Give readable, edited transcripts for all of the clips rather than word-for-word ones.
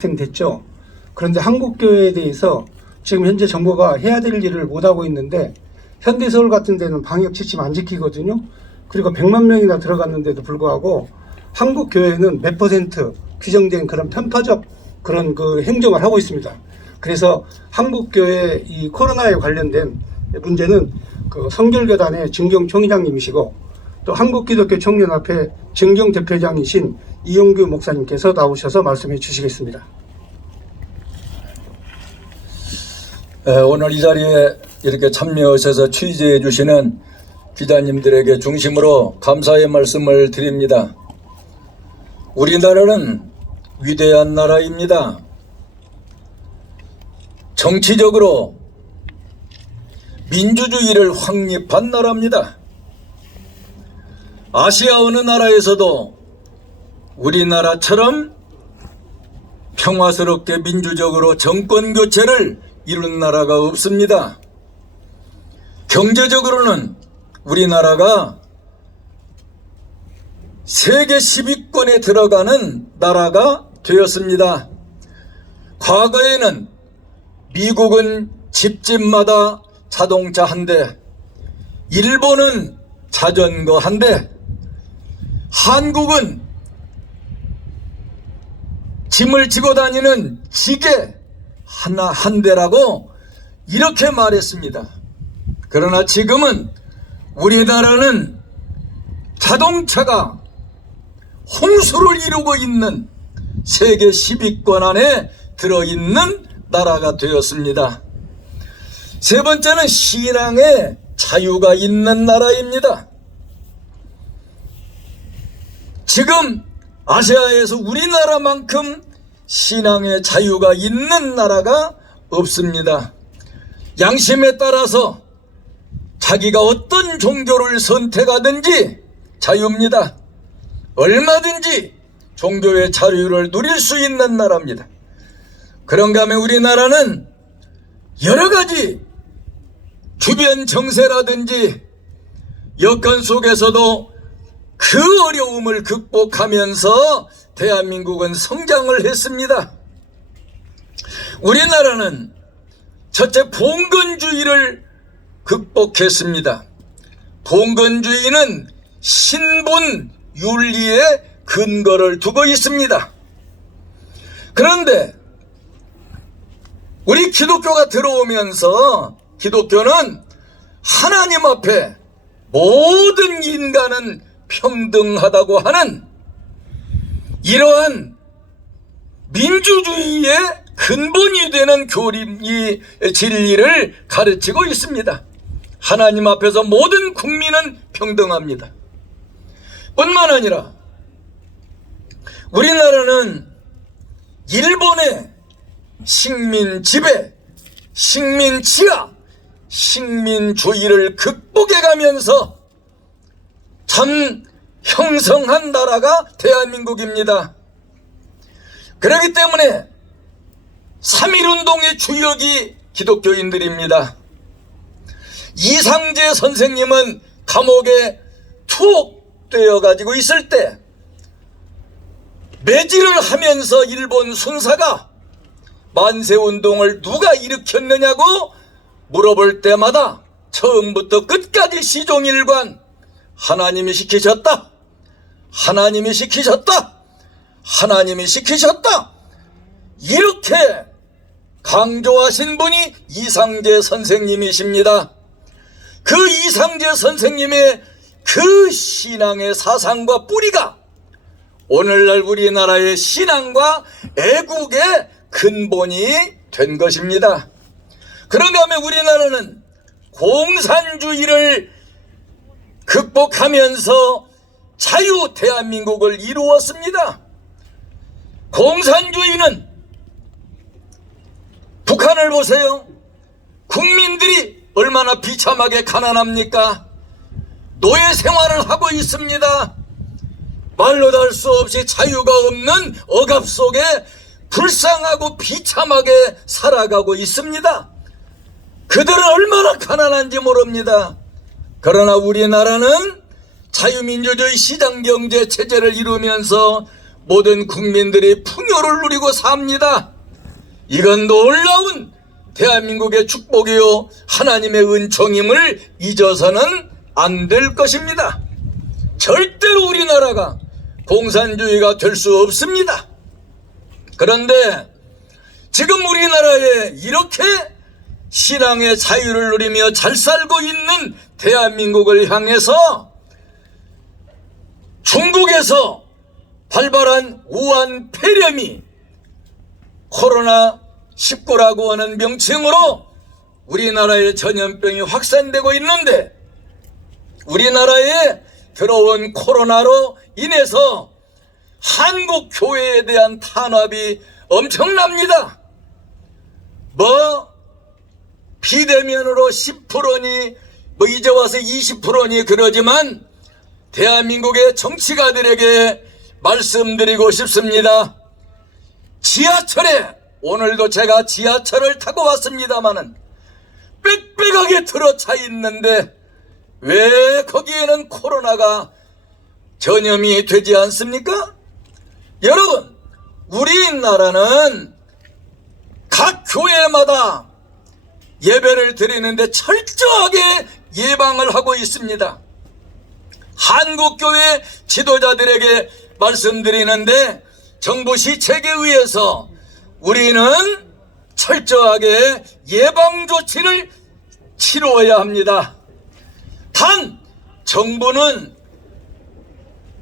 됐죠. 그런데 한국교회에 대해서 지금 현재 정부가 해야 될 일을 못하고 있는데 현대서울 같은 데는 방역 지침 안 지키거든요. 그리고 100만 명이나 들어갔는데도 불구하고 한국교회는 몇 퍼센트 규정된 그런 편파적 그런 그 행정을 하고 있습니다. 그래서 한국교회 이 코로나에 관련된 문제는 그 성결교단의 진경 총회장님이시고 또 한국기독교청년합회 진경 대표장이신 이용규 목사님께서 나오셔서 말씀해 주시겠습니다. 오늘 이 자리에 이렇게 참여하셔서 취재해 주시는 기자님들에게 중심으로 감사의 말씀을 드립니다. 우리나라는 위대한 나라입니다. 정치적으로 민주주의를 확립한 나라입니다. 아시아 어느 나라에서도 우리나라처럼 평화스럽게 민주적으로 정권 교체를 이룬 나라가 없습니다. 경제적으로는 우리나라가 세계 10위권에 들어가는 나라가 되었습니다. 과거에는 미국은 집집마다 자동차 한 대, 일본은 자전거 한 대, 한국은 짐을 지고 다니는 지게 한 대라고 이렇게 말했습니다. 그러나 지금은 우리나라는 자동차가 홍수를 이루고 있는 세계 10위권 안에 들어있는 나라가 되었습니다. 세 번째는 신앙의 자유가 있는 나라입니다. 지금 아시아에서 우리나라만큼 신앙의 자유가 있는 나라가 없습니다. 양심에 따라서 자기가 어떤 종교를 선택하든지 자유입니다. 얼마든지 종교의 자유를 누릴 수 있는 나라입니다. 그런가 하면 우리나라는 여러 가지 주변 정세라든지 여건 속에서도 그 어려움을 극복하면서 대한민국은 성장을 했습니다. 우리나라는 첫째 봉건주의를 극복했습니다. 봉건주의는 신분 윤리에 근거를 두고 있습니다. 그런데 우리 기독교가 들어오면서 기독교는 하나님 앞에 모든 인간은 평등하다고 하는 이러한 민주주의의 근본이 되는 교리, 진리를 가르치고 있습니다. 하나님 앞에서 모든 국민은 평등합니다. 뿐만 아니라 우리나라는 일본의 식민 지배, 식민 지하, 식민주의를 극복해 가면서 참 형성한 나라가 대한민국입니다. 그렇기 때문에 3.1운동의 주역이 기독교인들입니다. 이상재 선생님은 감옥에 투옥되어 가지고 있을 때 매질을 하면서 일본 순사가 만세운동을 누가 일으켰느냐고 물어볼 때마다 처음부터 끝까지 시종일관 하나님이 시키셨다, 하나님이 시키셨다, 하나님이 시키셨다 이렇게 강조하신 분이 이상재 선생님이십니다. 그 이상재 선생님의 그 신앙의 사상과 뿌리가 오늘날 우리나라의 신앙과 애국의 근본이 된 것입니다. 그런가 하면 우리나라는 공산주의를 극복하면서 자유 대한민국을 이루었습니다. 공산주의는 북한을 보세요. 국민들이 얼마나 비참하게 가난합니까? 노예 생활을 하고 있습니다. 말로도 할 수 없이 자유가 없는 억압 속에 불쌍하고 비참하게 살아가고 있습니다. 그들은 얼마나 가난한지 모릅니다. 그러나 우리나라는 자유민주주의 시장경제 체제를 이루면서 모든 국민들이 풍요를 누리고 삽니다. 이건 놀라운 대한민국의 축복이요 하나님의 은총임을 잊어서는 안 될 것입니다. 절대로 우리나라가 공산주의가 될 수 없습니다. 그런데 지금 우리나라에 이렇게 신앙의 자유를 누리며 잘 살고 있는 대한민국을 향해서 중국에서 발발한 우한 폐렴이 코로나19라고 하는 명칭으로 우리나라에 전염병이 확산되고 있는데, 우리나라에 들어온 코로나로 인해서 한국 교회에 대한 탄압이 엄청납니다. 비대면으로 10%니 이제 와서 20%니 그러지만 대한민국의 정치가들에게 말씀드리고 싶습니다. 지하철에, 오늘도 제가 지하철을 타고 왔습니다마는 빽빽하게 들어차 있는데 왜 거기에는 코로나가 전염이 되지 않습니까? 여러분, 우리나라는 각 교회마다 예배를 드리는데 철저하게 예방을 하고 있습니다. 한국교회 지도자들에게 말씀드리는데, 정부 시책에 의해서 우리는 철저하게 예방조치를 치루어야 합니다. 단 정부는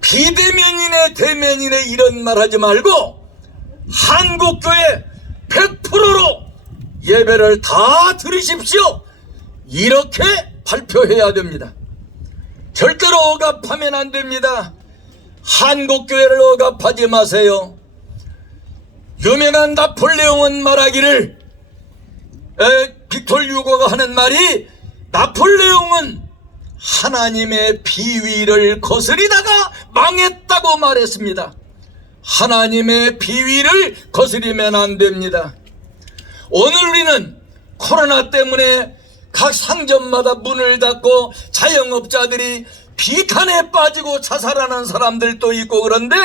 비대면이네 대면이네 이런 말 하지 말고 한국교회 100%로 예배를 다 드리십시오, 이렇게 발표해야 됩니다. 절대로 억압하면 안 됩니다. 한국교회를 억압하지 마세요. 유명한 나폴레옹은 말하기를, 빅톨 유고가 하는 말이, 나폴레옹은 하나님의 비위를 거스리다가 망했다고 말했습니다. 하나님의 비위를 거스리면 안 됩니다. 오늘 우리는 코로나 때문에 각 상점마다 문을 닫고 자영업자들이 비탄에 빠지고 자살하는 사람들도 있고, 그런데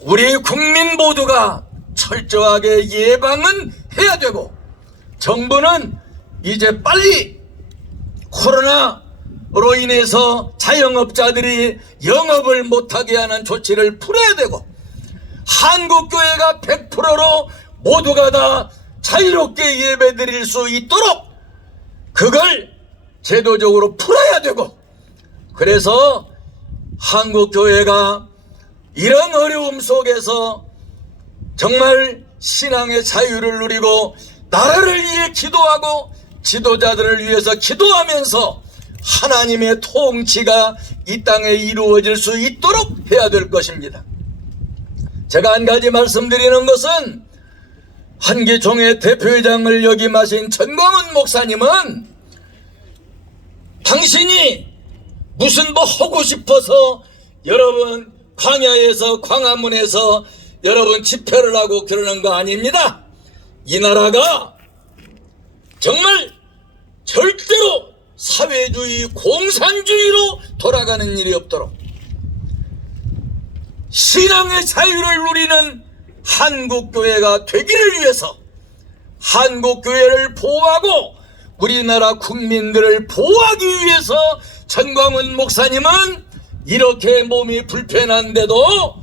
우리 국민 모두가 철저하게 예방은 해야 되고, 정부는 이제 빨리 코로나로 인해서 자영업자들이 영업을 못하게 하는 조치를 풀어야 되고, 한국교회가 100%로 모두가 다 자유롭게 예배드릴 수 있도록 그걸 제도적으로 풀어야 되고, 그래서 한국교회가 이런 어려움 속에서 정말 신앙의 자유를 누리고 나라를 위해 기도하고 지도자들을 위해서 기도하면서 하나님의 통치가 이 땅에 이루어질 수 있도록 해야 될 것입니다. 제가 한 가지 말씀드리는 것은, 한기총회 대표회장을 역임하신 전광훈 목사님은 당신이 무슨 하고 싶어서 여러분 광야에서 광화문에서 여러분 집회를 하고 그러는 거 아닙니다. 이 나라가 정말 절대로 사회주의 공산주의로 돌아가는 일이 없도록 신앙의 자유를 누리는 한국교회가 되기를 위해서, 한국교회를 보호하고 우리나라 국민들을 보호하기 위해서 전광훈 목사님은 이렇게 몸이 불편한데도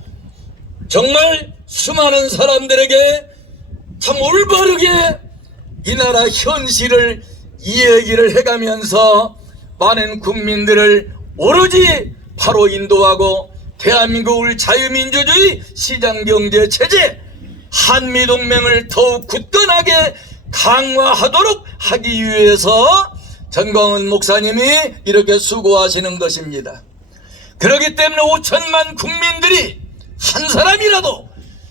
정말 수많은 사람들에게 참 올바르게 이 나라 현실을 이야기를 해가면서 많은 국민들을 오로지 바로 인도하고 대한민국을 자유민주주의 시장경제 체제 한미동맹을 더욱 굳건하게 강화하도록 하기 위해서 전광훈 목사님이 이렇게 수고하시는 것입니다. 그렇기 때문에 5천만 국민들이 한 사람이라도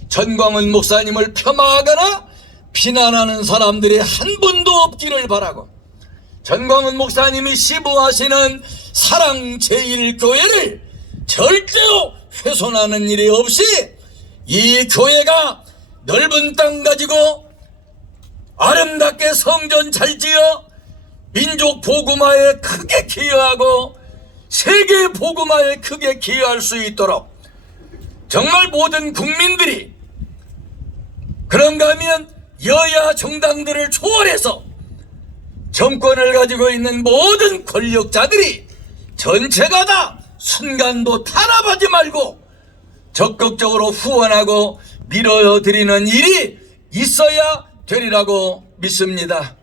전광훈 목사님을 폄하하거나 비난하는 사람들이 한 분도 없기를 바라고, 전광훈 목사님이 시부하시는 사랑제일교회를 절대로 훼손하는 일이 없이 이 교회가 넓은 땅 가지고 아름답게 성전 잘 지어 민족 복음화에 크게 기여하고 세계 복음화에 크게 기여할 수 있도록 정말 모든 국민들이 그런가 하면 여야 정당들을 초월해서 정권을 가지고 있는 모든 권력자들이 전체가 다 순간도 탄압하지 말고 적극적으로 후원하고 밀어드리는 일이 있어야 되리라고 믿습니다.